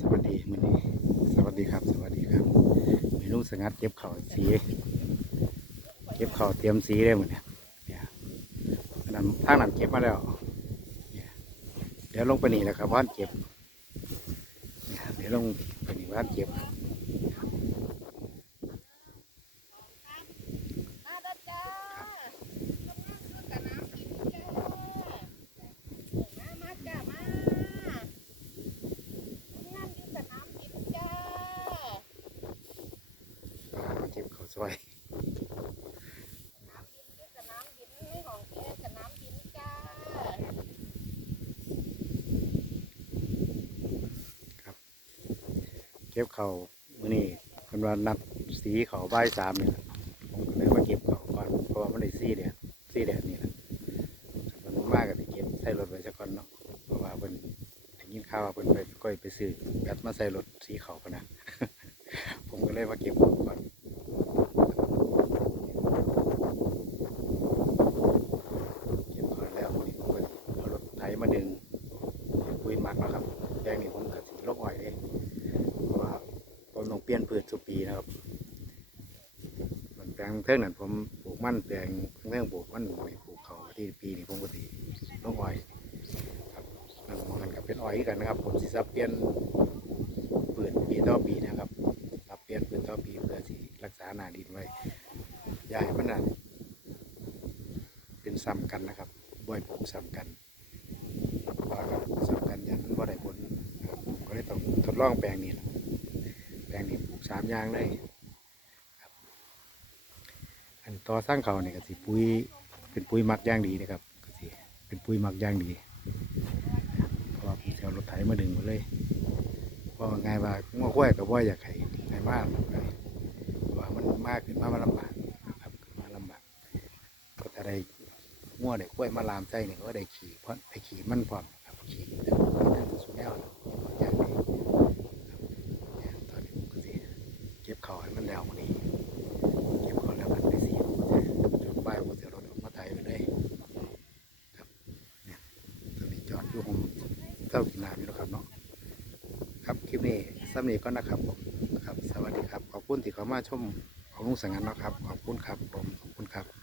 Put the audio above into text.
สวัสดีมื้อนี้สวัสดีครับ สวัสดีครับเมนูสงัดเก็บเข่าสี เก็บเข่าเตรียมสีได้หมดเนี่ยเนี่ยนั่นทางนั้นเก็บมาแล้วเดี๋ยวลงไปนี่แหละครับว่านเก็บเนี่ยเดี๋ยวลงไปนี่ว่านเก็บครับ มาเด้อจ้าทำงานคือกับน้ำกินจ้ามามาจ้ามาทำงานอยู่กับน้ำกินจ้า มาเก็บข้าวซอยน้ำกินอยู่กับน้ำกินไม่ของแกกับน้ำกินจ้าเก็บข้ามื้อนี้เพิ่นว่านัดสีเขาวบ่ายสามเนี่แหละผมก็เลยมาเก็บเขาก่อนเพราะว่ามันได้สีแดดสีแดดนี่แหละมันมากก็สิเก็บใส่รถไว้ซะก่อนเนาะเพราะว่าเพิ่นยินข่าวเพิ่นไปก้อยไปซื้อแบตมาใส่รถสีเขาพนะผมก็เลยมาเก็บของก่อนเก็บของแล้ววันนี้ผมก็สิเอารถไถ มาดึงปุยหมักนะครับแดงนี่ผมก็สิลกอ้อยเองเพราะว่าผมต้องเปลี่ยนพืชทุปีนะครับมันแปลงเท่งนั้นผมปลูกมันแปลงเท่งปลูกมันหน่อยปลูกเขาที่ปีนี้ผมก็สิลกอ้อยครับมันมันก็เป็นอ้อยกันนะครับ ผมสิสับเปลี่ยนปิดปีต่อปีนะครับรับเปลี่ยนปิดต่อปีเพื่อที่รักษาหนาดินไว้อย่าให้มันนั่นเป็นซ้ำกันนะครับบ่อยปลูกซ้ำกัน ครับกันยันว่าได้ผลผมก็เลยต้องทดลองแปลงนี้แหละแปลงนี้ปลูกสามอย่างเลยครับ อันต่อสร้างเขาเนี่ยก็สิปุ๋ยเป็นปุ๋ยหมักย่างดีนะครับก็สิเป็นปุ๋ยหมักย่างดีเพราะว่าผมจะเอารถไถมาดึงมาเลยเพราะว่าไงว่าง้อข้อยกับว่าอยากให้ไงมากเลยว่ามันมากขึ้นมามันลำบากครับขึ้นมาลำบากก็จะได้ง้อได้ข้อยมาลามใจเนี่ยก็ได้ขี่เพราะได้ขี่มันพร้อม ครับขี่แต่ว่าทางสุดแนวนะอย่างนี้ครับเนี่ยตอนนี้ผมก็สิเก็บของให้มันแล้ววันนี้ เก็บของแล้วมันไปสีจะจอดป้ายผมจะรถออกมาไทยไปเลยครับเนี่ยตอนนี้จอดอยู่ผมเต้ากินน้ำอยู่แล้วครับเนาะครับคลิปนี้สำนีก็นะครับผมนะครับ สวัสดีครับ ขอบคุณที่เข้ามาชมของลุงสังงันเนาะครับ ขอบคุณครับผม